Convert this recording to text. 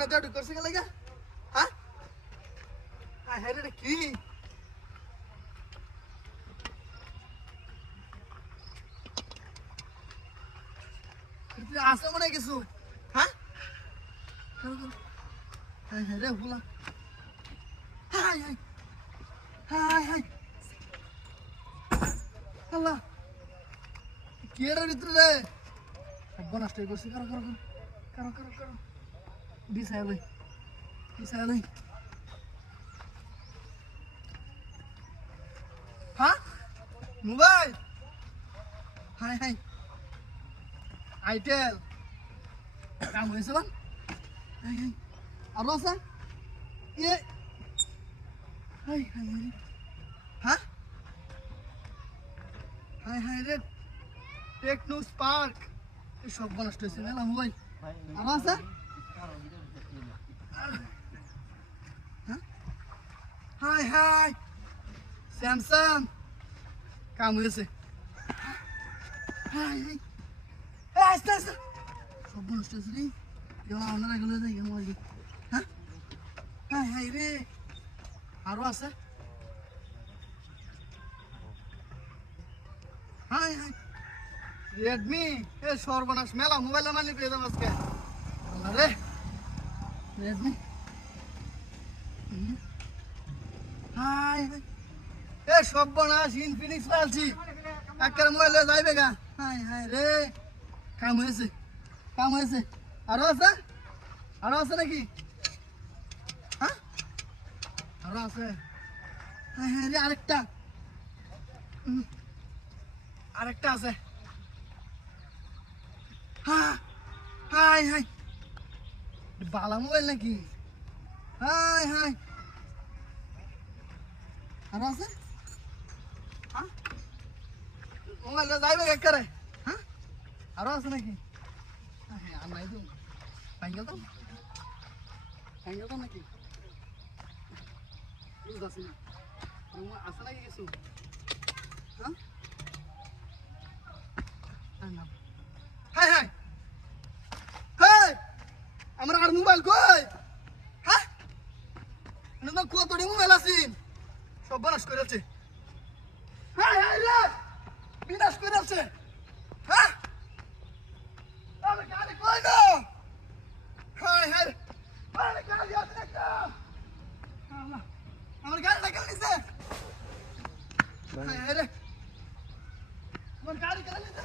না দেড় করছে গেলে গা হ্যাঁ হ্যাঁ রে কি আসে মনে কিছু হ্যাঁ হ্যাঁ হ্যাঁ রে ভুলা হাই হাই হাই হাই আল্লাহ কি এর ভিতরে রে বনাস টাই করছি করো করো করো করো করো দিশাই হ্যাঁ মোবাইল হাই হাই আইটেল কাম হয়েছে না হাই হাই আরো আছে ইয়ে হাই হাই হ্যাঁ হাই হাই রে টেকনো স্পার্ক এই সব নষ্ট হয়েছে না মোবাইল আরো আছে হ্যাঁ হাই হাই স্যামসাং কাম হয়েছে হাই হাই আস্তে আস্তে সব নষ্ট হয়েছে রে ওনারা গেলে যাই মোবাইল হ্যাঁ হাই হাই রে আরো আছে হাই হাই রেডমি এ সর্বনাশ মেলা মোবাইল মানি পেয়ে যাবো আজকে আরে রেডমি হাই হাই এ সর্বনাশ ইনফিনিক্স পালছি একটা মোবাইল যাইবে গা হাই হাই রে কাম হয়েছে আরো আছে নাকি হ্যাঁ আরো আছে হাই হাই রে আরেকটা আছে হাই হাই বালা মোবাইল নাকি হাই হাই আরো আছে হ্যাঁ মোবাইল যাইবে একেবারে হ্যাঁ আরো আছে নাকি আর নাই তো ভাঙ্গেল তো নাকি বুঝতে না আছে নাকি কিছু হ্যাঁ হাই হাই হাই আমার আর মোবাইল কই হ্যাঁ না কতটি মোবাইল আছে সব বনাশ করে আছে হাই হাই রে বিনাশ করে আছে হ্যাঁ আমার গাড়ি কই গো হাই হাই আমার গাড়ি আছে একটা আমার গাড়িটা কেন নিছে হাই হাই রে আমার গাড়ি কেন নিছে